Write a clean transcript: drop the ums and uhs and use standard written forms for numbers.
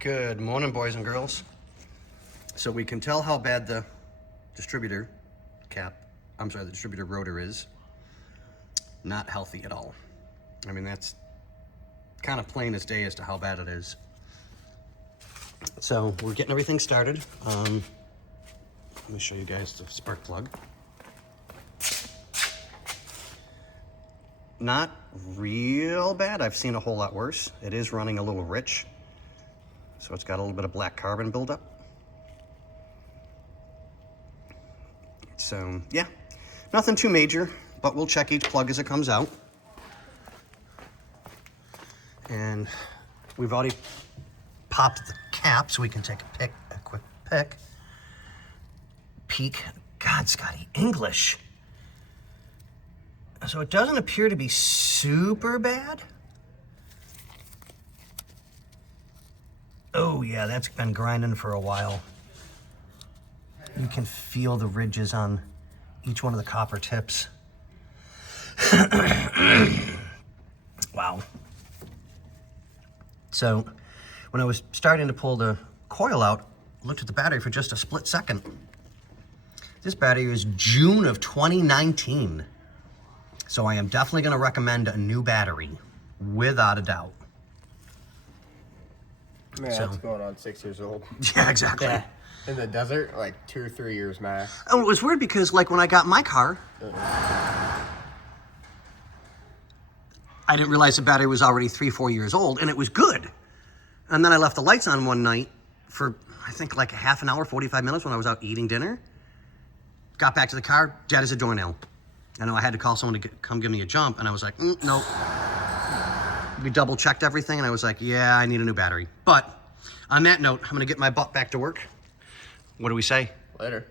Good morning, boys and girls. So we can tell how bad the distributor rotor is. Not healthy at all. I mean, that's kind of plain as day as to how bad it is. So we're getting everything started. Let me show you guys the spark plug. Not real bad. I've seen a whole lot worse. It is running a little rich. So it's got a little bit of black carbon buildup. So yeah, nothing too major, but we'll check each plug as it comes out. And we've already popped the cap so we can take a quick peek. God, Scotty, English. So it doesn't appear to be super bad. Oh yeah, that's been grinding for a while. You can feel the ridges on each one of the copper tips. Wow. So when I was starting to pull the coil out, I looked at the battery for just a split second. This battery is June of 2019. So I am definitely going to recommend a new battery, without a doubt. Man, that's going on 6 years old. Yeah, exactly. Yeah. In the desert, like 2 or 3 years max. Oh, it was weird because, like, when I got my car, I didn't realize the battery was already 3-4 years old, and it was good. And then I left the lights on one night for, I think, like a half an hour, 45 minutes when I was out eating dinner. Got back to the car, dead as a doornail. I know I had to call someone to come give me a jump, and I was like, nope. We double checked everything, and I was like, yeah, I need a new battery. But on that note, I'm gonna get my butt back to work. What do we say? Later.